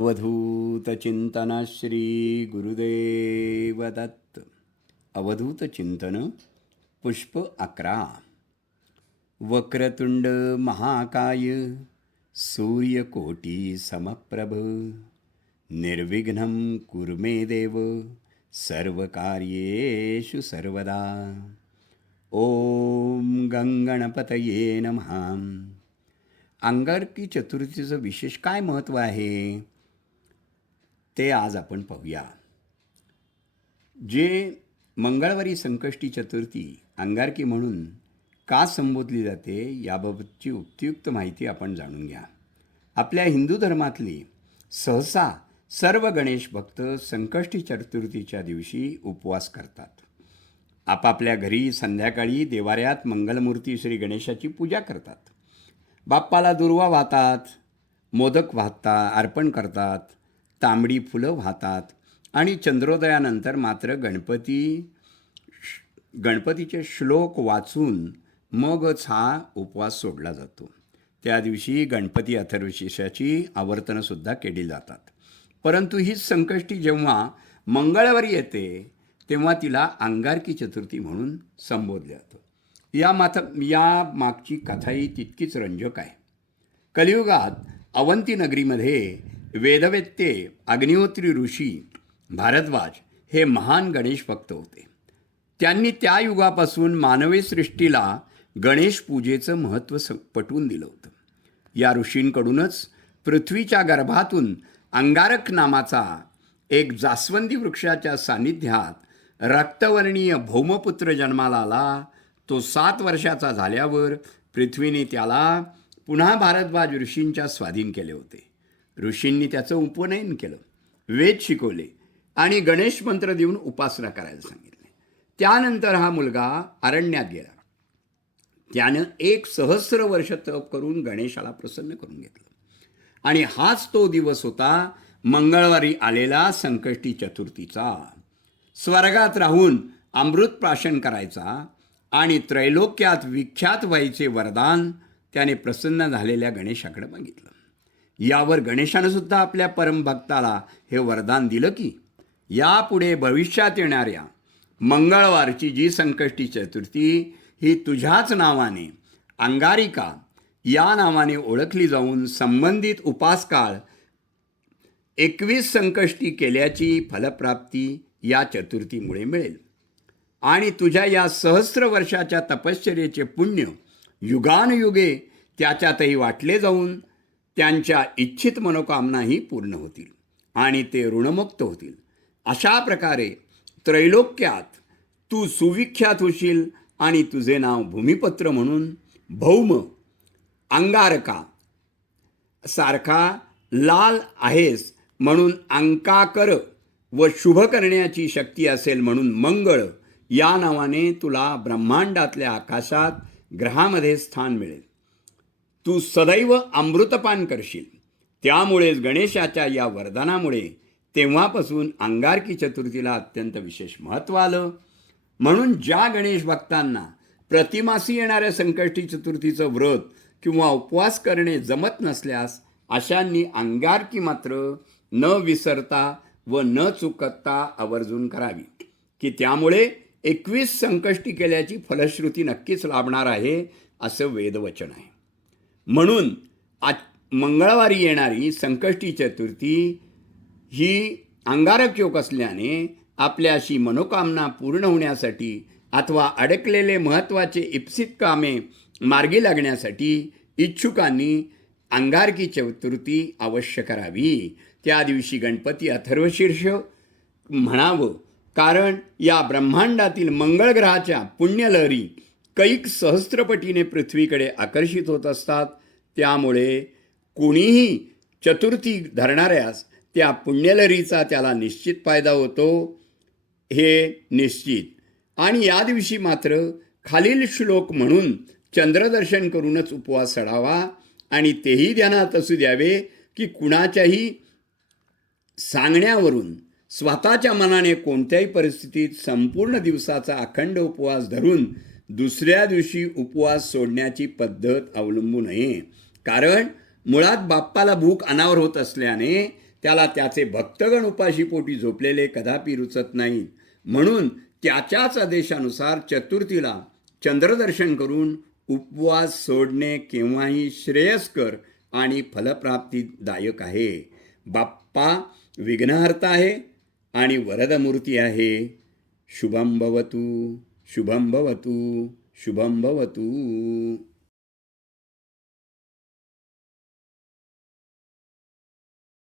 अवधूत चिंतन श्री गुरुदेव दत्त. अवधूत चिंतन पुष्प 11. वक्रतुंड महाकाय सूर्यकोटी समप्रभ निर्विघ्नं कुरु मे देव सर्वकार्येषु सर्वदा. ओम गंगणपतये नमः. अंगारकी चतुर्थीचं विशेष काय महत्त्व आहे ते आज आपण पाहूया. जे मंगळवारी संकष्टी चतुर्थी अंगारकी म्हणून का संबोधली जाते याबाबतची उपयुक्त माहिती आपण जाणून घ्या. आपल्या हिंदू धर्मातली सहसा सर्व गणेश भक्त संकष्टी चतुर्थीच्या दिवशी उपवास करतात. आपापल्या घरी संध्याकाळी देवाऱ्यात मंगलमूर्ती श्री गणेशाची पूजा करतात. बाप्पाला दुर्वा वाहतात, मोदक वाहतात, अर्पण करतात, तांबडी फुलं वाहतात आणि चंद्रोदयानंतर मात्र गणपतीचे श्लोक वाचून मगच हा उपवास सोडला जातो. त्या दिवशी गणपती अथर्वशीर्षाची आवर्तनंसुद्धा केली जातात. परंतु ही संकष्टी जेव्हा मंगळवारी येते तेव्हा तिला अंगारकी चतुर्थी म्हणून संबोधलं जातं. या मागची कथाही तितकीच रंजक आहे. कलियुगात अवंती नगरीमध्ये वेदवेत्ते अग्निहोत्री ऋषी भारद्वाज हे महान गणेश भक्त होते. त्यांनी त्या युगापासून मानवी सृष्टीला गणेश पूजेचं महत्त्व पटवून दिलं होतं. या ऋषींकडूनच पृथ्वीच्या गर्भातून अंगारक नावाचा एक जास्वंदी वृक्षाच्या सान्निध्यात रक्तवर्णीय भौमपुत्र जन्माला आला. तो 7 वर्षाचा झाल्यावर पृथ्वीने त्याला पुन्हा भारद्वाज ऋषींच्या स्वाधीन केले होते. ऋषींनी त्याचं उपनयन केलं, वेद शिकवले आणि गणेश मंत्र देऊन उपासना करायला सांगितले. त्यानंतर हा मुलगा अरण्यात गेला. त्यानं 1,000 वर्ष तप करून गणेशाला प्रसन्न करून घेतलं आणि हाच तो दिवस होता मंगळवारी आलेला संकष्टी चतुर्थीचा. स्वर्गात राहून अमृत प्राशन करायचा आणि त्रैलोक्यात विख्यात व्हायचे वरदान त्याने प्रसन्न झालेल्या गणेशाकडे मागितलं. यावर गणेशानं सुद्धा आपल्या परमभक्ताला हे वरदान दिलं की यापुढे भविष्यात येणाऱ्या मंगळवारची जी संकष्टी चतुर्थी ही तुझ्याच नावाने अंगारिका या नावाने ओळखली जाऊन संबंधित उपासकाळ 21 संकष्टी केल्याची फलप्राप्ती या चतुर्थीमुळे मिळेल आणि तुझ्या या 1,000 वर्षाच्या तपश्चर्येचे पुण्य युगानुयुगे त्याच्यातही वाटले जाऊन त्यांच्या इच्छित मनोकामनाही पूर्ण होतील आणि ते ऋणमुक्त होतील. अशा प्रकारे त्रैलोक्यात तू सुविख्यात होशील आणि तुझे नाव भूमिपत्र म्हणून भौम अंगारका सारखा लाल आहेस म्हणून अंकाकर व शुभ करण्याची शक्ती असेल म्हणून मंगळ या नावाने तुला ब्रह्मांडातल्या आकाशात ग्रहामध्ये स्थान मिळेल. तू सदैव अमृतपान करशील. त्यामुळेच गणेशाच्या या वरदानामुळे तेव्हापासून अंगारकी चतुर्थीला अत्यंत विशेष महत्त्व आलं. म्हणून ज्या गणेश भक्तांना प्रतिमासी येणाऱ्या संकष्टी चतुर्थीचं व्रत किंवा उपवास करणे जमत नसल्यास अशांनी अंगारकी मात्र न विसरता व न चुकता आवर्जून करावी की त्यामुळे 21 संकष्टी केल्याची फलश्रुती नक्कीच लाभणार आहे असं वेदवचन आहे. म्हणून मंगळवारी येणारी संकष्टी चतुर्थी ही अंगारक योग असल्याने आपल्याशी मनोकामना पूर्ण होण्यासाठी अथवा अडकलेले महत्त्वाचे इप्सित कामे मार्गी लागण्यासाठी इच्छुकांनी अंगारकी चतुर्थी अवश्य करावी. त्या दिवशी गणपती अथर्वशीर्ष म्हणावं, कारण या ब्रह्मांडातील मंगळ ग्रहाच्या पुण्यलहरी कैक सहस्त्रपटीने पृथ्वीकडे आकर्षित होत असतात. त्यामुळे कोणीही चतुर्थी धरणाऱ्यास त्या पुण्यलहरीचा त्याला निश्चित फायदा होतो, हे निश्चित. आणि या दिवशी मात्र खालील श्लोक म्हणून चंद्रदर्शन करूनच उपवास सोडावा आणि तेही ध्यानात असू द्यावे की कुणाच्याही सांगण्यावरून स्वतःच्या मनाने कोणत्याही परिस्थितीत संपूर्ण दिवसाचा अखंड उपवास धरून दुसऱ्या दिवशी उपवास सोडण्याची पद्धत अवलंबू नये. कारण मुळात बाप्पाला भूक अनावर होत असल्याने त्याला त्याचे भक्तगण उपाशीपोटी झोपलेले कदापि रुचत नाहीत. म्हणून त्याच्याच आदेशानुसार चतुर्थीला चंद्रदर्शन करून उपवास सोडणे केव्हाही श्रेयस्कर आणि फलप्राप्तीदायक आहे. बाप्पा विघ्नहर्ता आहे आणि वरदमूर्ती आहे. शुभं भवतु, शुभं भवतु, शुभं भवतु.